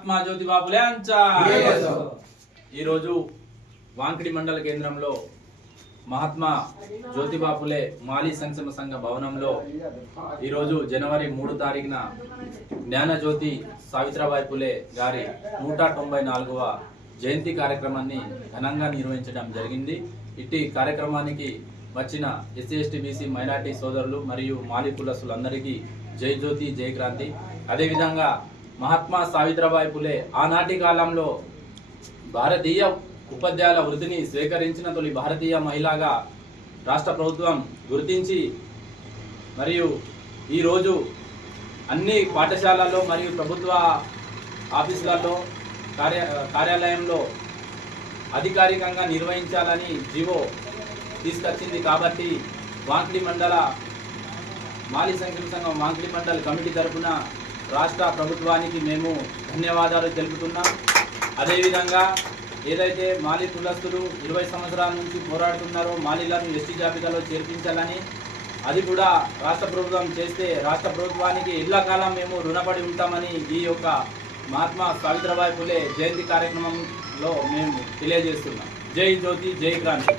మహాత్మా జ్యోతిబా ఫులే ఈరోజు వాంకిడి మండల కేంద్రంలో మహాత్మా జ్యోతిబా ఫులే మాలీ సంక్షేమ సంఘ భవనంలో ఈరోజు జనవరి 3 తారీఖున జ్ఞానజ్యోతి సావిత్రిబాయి ఫులే గారి 194వ జయంతి కార్యక్రమాన్ని ఘనంగా నిర్వహించడం జరిగింది. ఇట్టి కార్యక్రమానికి వచ్చిన ఎస్సీ ఎస్టీ బీసీ మైనార్టీ సోదరులు మరియు మాలీ కులస్తులందరికీ జై జ్యోతి జై క్రాంతి. అదేవిధంగా మహాత్మా సావిత్రిబాయి ఫులే ఆనాటి కాలంలో భారతీయ ఉపాధ్యాయుల వృత్తిని స్వీకరించిన తొలి భారతీయ మహిళగా రాష్ట్ర ప్రభుత్వం గుర్తించి మరియు ఈరోజు అన్ని పాఠశాలల్లో మరియు ప్రభుత్వ ఆఫీసులలో కార్యాలయంలో అధికారికంగా నిర్వహించాలని జీవో తీసుకొచ్చింది. కాబట్టి వాంకిడి మండల మాలీ సంక్షేమ సంఘం వాంకిడి మండల కమిటీ తరఫున రాష్ట్ర ప్రభుత్వానికి మేము ధన్యవాదాలు తెలుపుతున్నాం. అదేవిధంగా ఏదైతే మాలీ కులస్తులు 20 సంవత్సరాల నుంచి పోరాడుతున్నారో మాలీలను ఎస్టీ జాబితాలో చేర్పించాలని, అది కూడా రాష్ట్ర ప్రభుత్వం చేస్తే రాష్ట్ర ప్రభుత్వానికి ఎల్లకాలం మేము రుణపడి ఉంటామని ఈ యొక్క మహాత్మా సావిత్రిబాయి ఫులే జయంతి కార్యక్రమంలో మేము తెలియజేస్తున్నాం. జై జ్యోతి జై క్రాంతి.